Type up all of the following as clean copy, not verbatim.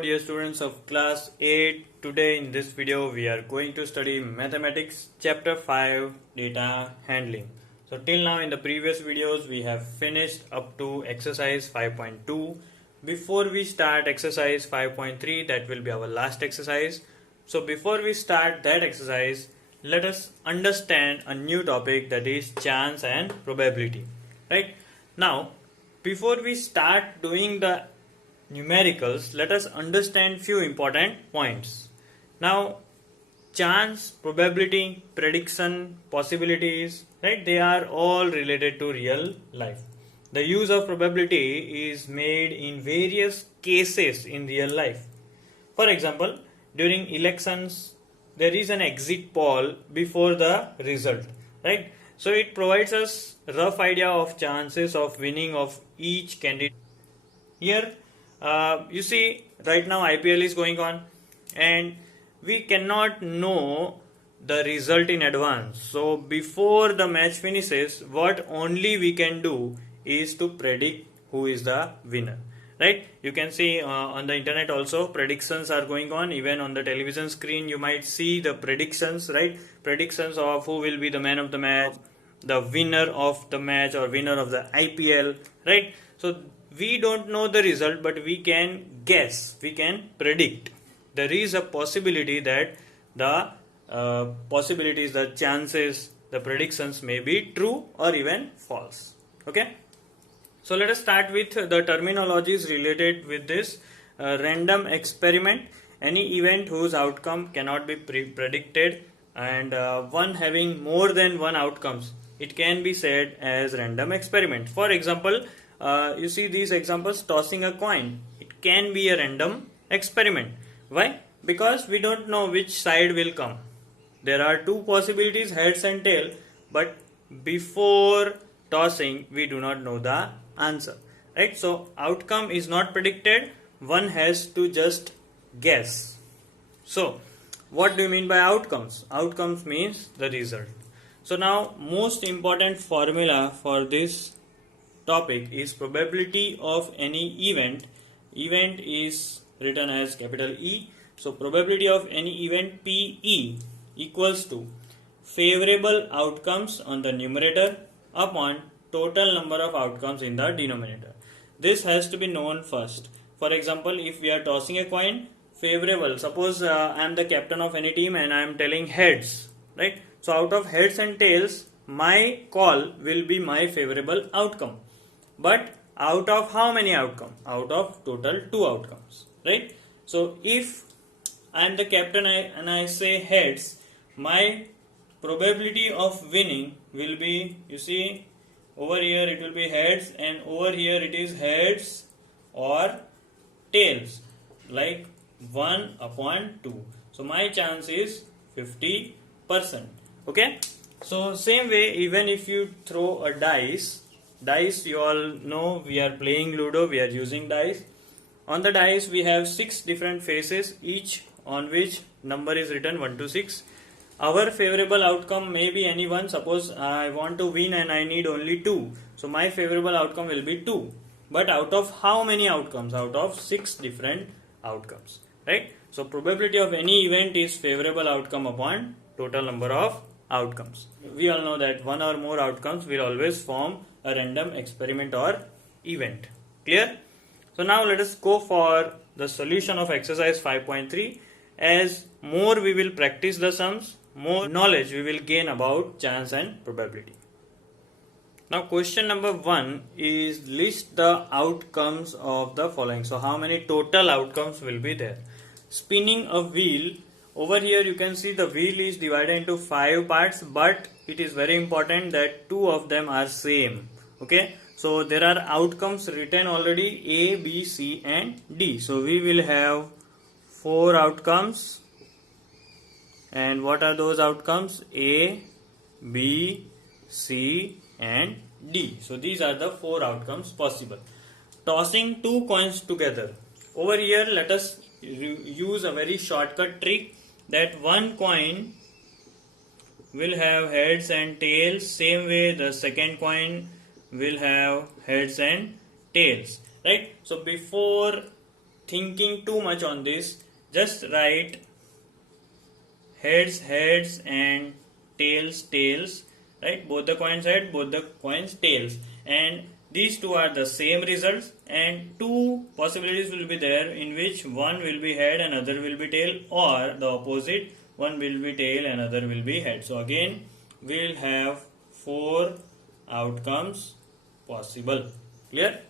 dear students of class 8. Today in this video we are going to study mathematics chapter 5 data handling. So till now in the previous videos we have finished up to exercise 5.2. Before we start exercise 5.3, that will be our last exercise. So before we start that exercise, let us understand a new topic, that is chance and probability. Right? Now before we start doing the numericals, let us understand few important points. Now chance, probability, prediction, possibilities, right, they are all related to real life. The use of probability is made in various cases in real life. For example, during elections there is an exit poll before the result, right? So it provides us rough idea of chances of winning of each candidate. Here you see right now IPL is going on and we cannot know the result in advance. So before the match finishes, what only we can do is to predict who is the winner. Right? You can see on the internet also predictions are going on. Even on the television screen you might see the predictions, right? Predictions of who will be the man of the match, the winner of the match or winner of the IPL, right? So we don't know the result, but we can guess, we can predict. There is a possibility that the possibilities, the chances, the predictions may be true or even false. Okay? So let us start with the terminologies related with this. Random experiment, any event whose outcome cannot be predicted, and one having more than one outcomes, it can be said as random experiment. For example, you see these examples, tossing a coin, it can be a random experiment. Why? Because we don't know which side will come. There are two possibilities, heads and tail, but before tossing we do not know the answer, right? So outcome is not predicted, one has to just guess. So what do you mean by outcomes? Outcomes means the result. So now most important formula for this topic is probability of any event. Event is written as capital E. So probability of any event PE equals to favorable outcomes on the numerator upon total number of outcomes in the denominator. This has to be known first. For example, if we are tossing a coin, favorable, suppose I am the captain of any team and I am telling heads, right? So out of heads and tails, my call will be my favorable outcome. But out of how many outcomes? Out of total 2 outcomes, right? So if I am the captain and I say heads, my probability of winning will be, you see, over here it will be heads and over here it is heads or tails, like 1 upon 2. So my chance is 50%. Okay? So same way, even if you throw a dice, you all know we are playing Ludo, we are using dice. On the dice we have 6 different faces, each on which number is written 1 to 6. Our favorable outcome may be any one. Suppose I want to win and I need only 2. So my favorable outcome will be 2. But out of how many outcomes? Out of 6 different outcomes. Right? So probability of any event is favorable outcome upon total number of outcomes. We all know that one or more outcomes will always form a random experiment or event. Clear? So now let us go for the solution of exercise 5.3. As more we will practice the sums, more knowledge we will gain about chance and probability. Now question number 1 is list the outcomes of the following. So how many total outcomes will be there? Spinning a wheel. Over here you can see the wheel is divided into 5 parts, but it is very important that 2 of them are same. Okay, so there are outcomes written already, A, B, C and D. So we will have 4 outcomes. And what are those outcomes? A, B, C and D. So these are the 4 outcomes possible. Tossing 2 coins together. Over here let us use a very shortcut trick, that one coin will have heads and tails. Same way the second coin will have heads and tails. Right? So before thinking too much on this. Just write heads, heads and tails, tails. Right? Both the coins head, both the coins tails. And these two are the same results, and two possibilities will be there in which one will be head and other will be tail, or the opposite, one will be tail and other will be head. So again we'll have 4 outcomes possible. Clear?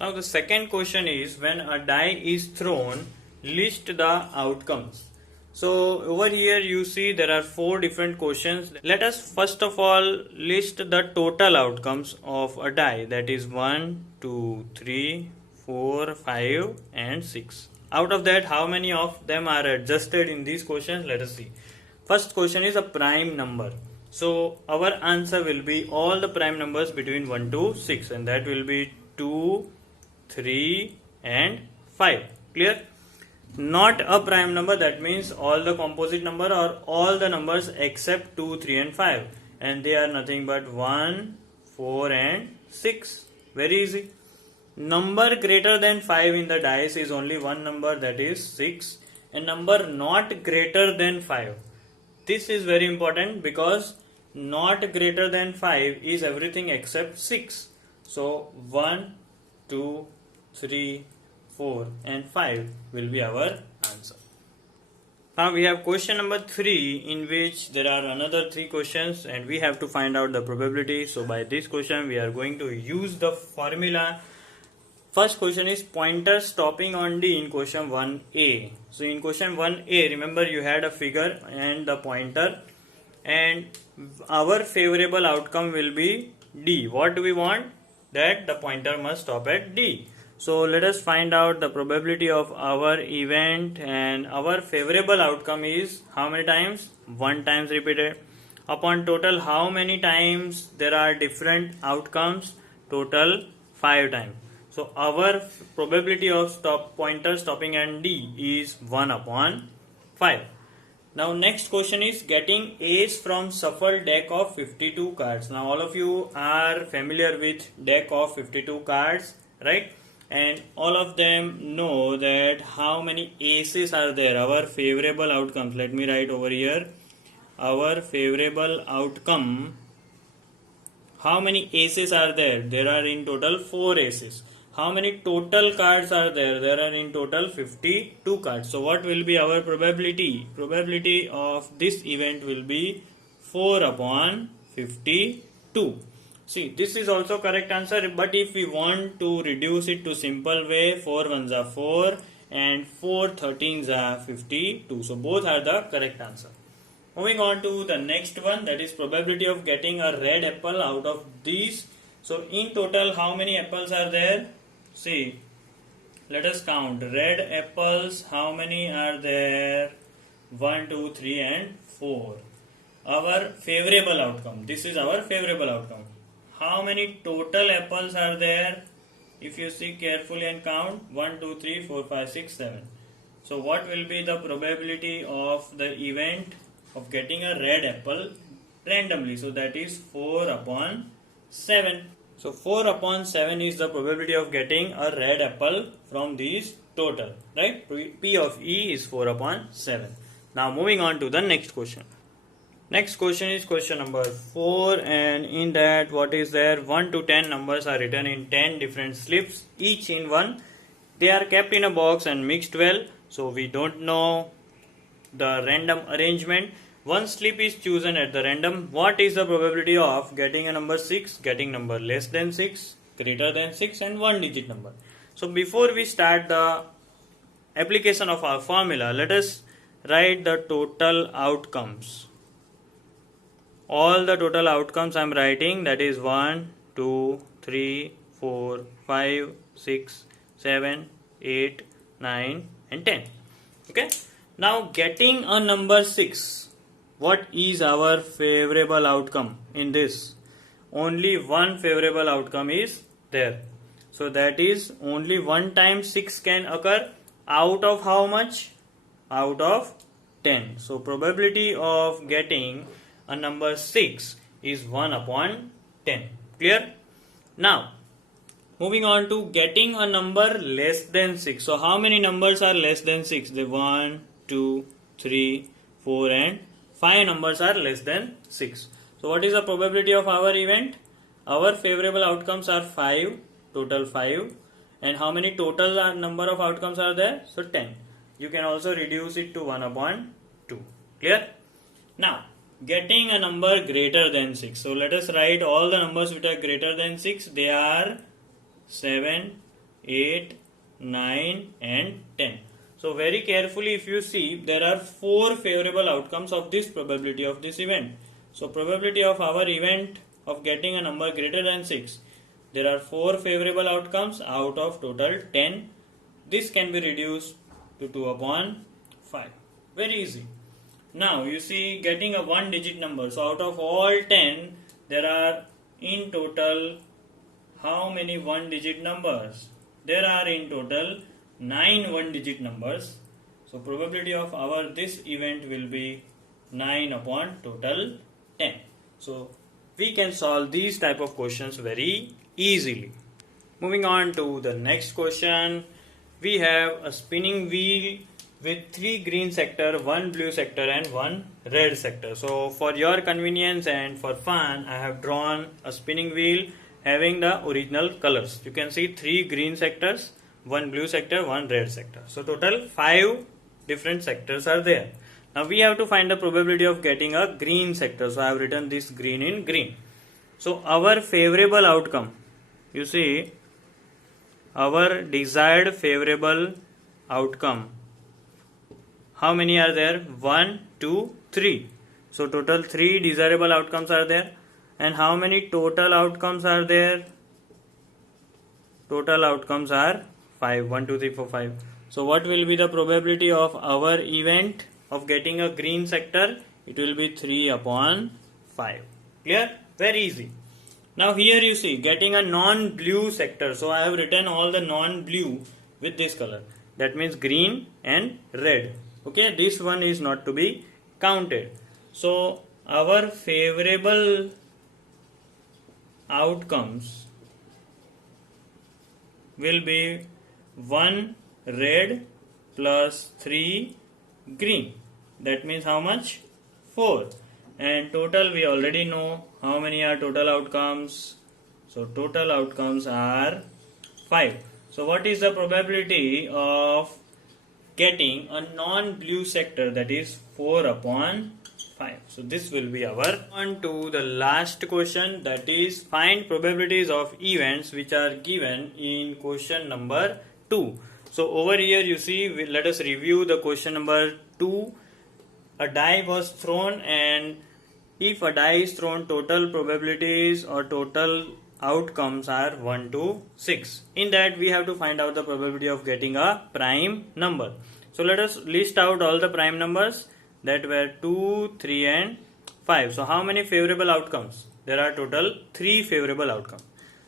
Now the second question is, when a die is thrown, list the outcomes. So over here you see there are 4 different questions. Let us first of all list the total outcomes of a die, that is 1, 2, 3, 4, 5 and 6. Out of that, how many of them are adjusted in these questions? Let us see. First question is a prime number. So our answer will be all the prime numbers between 1 to 6, and that will be 2, 3 and 5. Clear? Not a prime number, that means all the composite number or all the numbers except 2, 3 and 5, and they are nothing but 1, 4 and 6. Very easy. Number greater than 5 in the dice is only one number, that is 6, and number not greater than 5. This is very important because not greater than 5 is everything except 6. So 1, 2, 3, 4 and 5 will be our answer. Now we have question number 3, in which there are another 3 questions and we have to find out the probability. So by this question we are going to use the formula. First question is pointer stopping on D in question 1A. So in question 1A, remember you had a figure and the pointer, and our favorable outcome will be D. What do we want? That the pointer must stop at D. So let us find out the probability of our event, and our favorable outcome is how many times? 1 times repeated. Upon total, how many times there are different outcomes? Total 5 times. So our probability of pointer stopping at D is 1 upon 5. Now next question is getting ace from shuffled deck of 52 cards. Now all of you are familiar with deck of 52 cards, right? And all of them know that how many aces are there. Our favorable outcomes, let me write over here, our favorable outcome, how many aces are there? There are in total 4 aces. How many total cards are there? There are in total 52 cards. So what will be our probability? Probability of this event will be 4 upon 52. See, this is also correct answer, but if we want to reduce it to simple way, 4 ones are 4 and 4 13s are 52. So both are the correct answer. Moving on to the next one, that is probability of getting a red apple out of these. So in total, how many apples are there? See, let us count. Red apples, how many are there? 1, 2, 3 and 4. Our favorable outcome. This is our favorable outcome. How many total apples are there? If you see carefully and count, 1, 2, 3, 4, 5, 6, 7. So what will be the probability of the event of getting a red apple randomly? So that is 4 upon 7. So 4 upon 7 is the probability of getting a red apple from these total, right? P of E is 4 upon 7. Now moving on to the next question. Next question is question number 4, and in that what is there? 1 to 10 numbers are written in 10 different slips, each in 1. They are kept in a box and mixed well, so we don't know the random arrangement. One slip is chosen at the random. What is the probability of getting a number 6, getting number less than 6, greater than 6 and 1 digit number? So before we start the application of our formula, let us write the total outcomes. All the total outcomes I am writing, that is 1, 2, 3, 4, 5, 6, 7, 8, 9 and 10. Okay. Now getting a number 6. What is our favorable outcome in this? Only one favorable outcome is there. So that is only 1 time 6 can occur. Out of how much? Out of 10. So probability of getting a number 6 is 1 upon 10. Clear? Now, moving on to getting a number less than 6. So how many numbers are less than 6? The 1, 2, 3, 4 and 5 numbers are less than 6. So what is the probability of our event? Our favorable outcomes are 5, total 5. And how many total number of outcomes are there? So 10. You can also reduce it to 1 upon 2. Clear? Now, getting a number greater than 6. So let us write all the numbers which are greater than 6. They are 7, 8, 9 and 10. So very carefully if you see, there are 4 favorable outcomes of this probability of this event. So probability of our event of getting a number greater than 6. There are 4 favorable outcomes out of total 10. This can be reduced to 2 upon 5. Very easy. Now you see, getting a 1 digit number. So out of all 10, there are in total how many 1 digit numbers? There are in total 9 1 digit numbers. So probability of our this event will be 9 upon total 10. So we can solve these type of questions very easily. Moving on to the next question. We have a spinning wheel with 3 green sector, 1 blue sector and 1 red sector. So for your convenience and for fun, I have drawn a spinning wheel having the original colors. You can see 3 green sectors, 1 blue sector, 1 red sector. So total 5 different sectors are there. Now we have to find the probability of getting a green sector. So I have written this green in green. So our favorable outcome, you see, our desired favorable outcome, how many are there? 1, 2, 3. So total 3 desirable outcomes are there. And how many total outcomes are there? Total outcomes are 5. 1, 2, 3, 4, 5. So what will be the probability of our event of getting a green sector? It will be 3 upon 5. Clear? Very easy. Now here you see, getting a non-blue sector. So I have written all the non-blue with this color. That means green and red. Okay, this one is not to be counted. So our favorable outcomes will be 1 red plus 3 green. That means how much? 4. And total we already know how many are total outcomes. So total outcomes are 5. So what is the probability of getting a non-blue sector? That is 4 upon 5. So this will be our on to the last question, that is find probabilities of events which are given in question number 2. So over here you see, let us review the question number 2. A die was thrown, and if a die is thrown, total probabilities or total outcomes are 1 to 6. In that we have to find out the probability of getting a prime number. So let us list out all the prime numbers that were 2, 3 and 5. So how many favorable outcomes? There are total 3 favorable outcomes.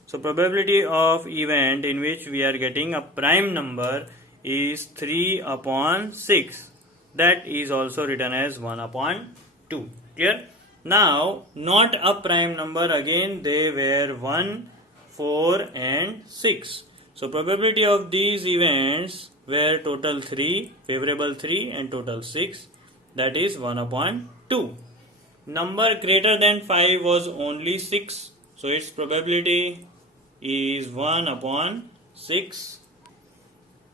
So probability of event in which we are getting a prime number is 3 upon 6. That is also written as 1 upon 2. Clear? Now, not a prime number, again they were 1, 4 and 6. So probability of these events were total 3, favorable 3 and total 6. That is 1 upon 2. Number greater than 5 was only 6. So its probability is 1 upon 6.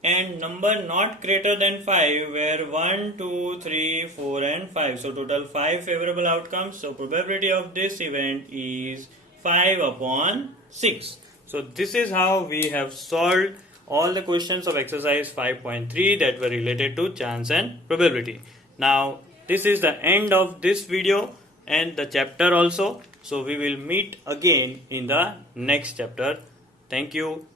And number not greater than 5 were 1, 2, 3, 4 and 5. So total 5 favorable outcomes. So probability of this event is 5 upon 6. So this is how we have solved all the questions of exercise 5.3 that were related to chance and probability. Now this is the end of this video and the chapter also. So we will meet again in the next chapter. Thank you.